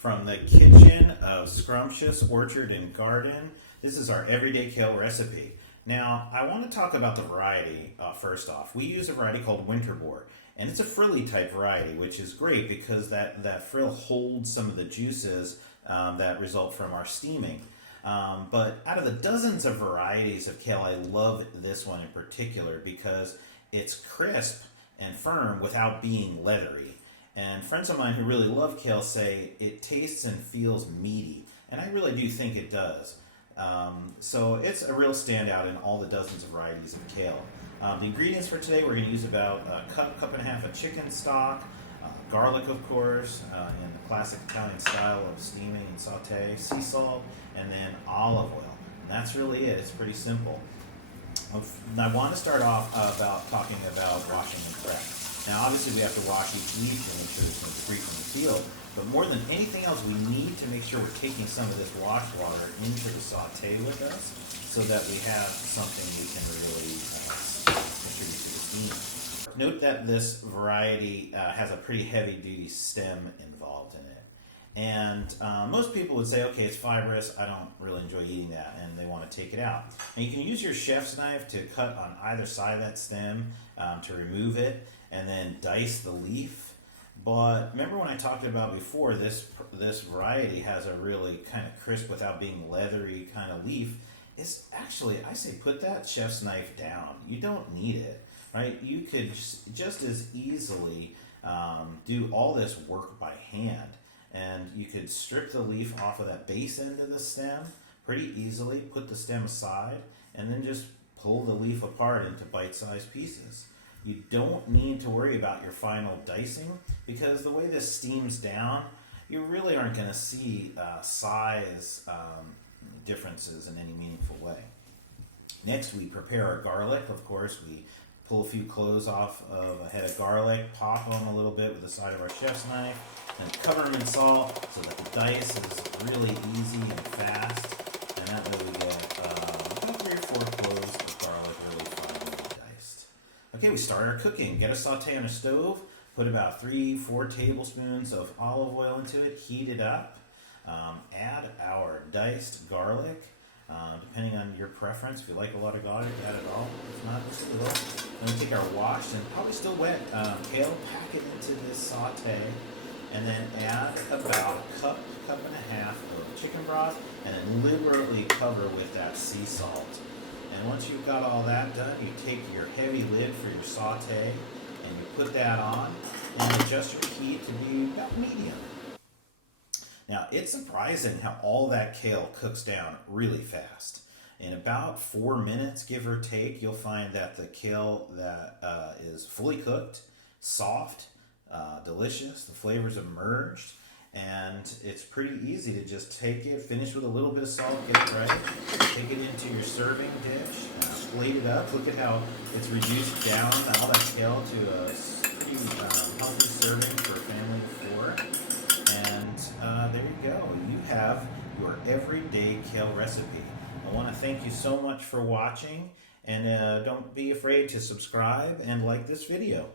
From the kitchen of Scrumptious Orchard and Garden, this is our everyday kale recipe. Now, I want to talk about the variety first off. We use a variety called Winterbore, and it's a frilly type variety, which is great because that frill holds some of the juices that result from our steaming. But out of the dozens of varieties of kale, I love this one in particular because it's crisp and firm without being leathery. And friends of mine who really love kale say it tastes and feels meaty, and I really do think it does. So it's a real standout in all the dozens of varieties of kale. The ingredients for today, we're going to use about a cup and a half of chicken stock, garlic of course, in the classic Italian style of steaming and saute, sea salt, and then olive oil. And that's really it. It's pretty simple. I want to start off about talking about washing and prep. Now obviously we have to wash each leaf to make sure there's no debris from the field, but more than anything else we need to make sure we're taking some of this wash water into the saute with us so that we have something we can really contribute to the steam. Note that this variety has a pretty heavy duty stem involved in it. And most people would say, okay, it's fibrous, I don't really enjoy eating that, and they want to take it out. And you can use your chef's knife to cut on either side of that stem to remove it, and then dice the leaf. But remember when I talked about before, this variety has a really kind of crisp without being leathery kind of leaf. It's actually, I say put that chef's knife down. You don't need it, right? You could just as easily do all this work by hand. And you could strip the leaf off of that base end of the stem pretty easily, put the stem aside, and then just pull the leaf apart into bite-sized pieces. You don't need to worry about your final dicing because the way this steams down, you really aren't going to see size differences in any meaningful way. Next, we prepare our garlic. Of course, we pull a few cloves off of a head of garlic, pop them a little bit with the side of our chef's knife, and cover them in salt so that the dice is really easy and fast. And that way we get about 3 or 4 cloves of garlic really finely diced. Okay, we start our cooking. Get a saute on a stove, put about 3-4 tablespoons of olive oil into it, heat it up, add our diced garlic. Depending on your preference, if you like a lot of garlic, add it all. If not, just a little. Then we take our washed and probably still wet kale, pack it into this saute, and then add about a cup and a half of chicken broth, and then liberally cover with that sea salt. And once you've got all that done, you take your heavy lid for your saute, and you put that on, and adjust your heat to be about medium. Now, it's surprising how all that kale cooks down really fast. In about 4 minutes, give or take, you'll find that the kale that is fully cooked, soft, delicious, the flavors have merged, and it's pretty easy to just take it, finish with a little bit of salt, get it right, take it into your serving dish, plate it up. Look at how it's reduced down, all that kale, to a pretty healthy serving for a family of 4. And there you go. You have your everyday kale recipe. I want to thank you so much for watching, and don't be afraid to subscribe and like this video.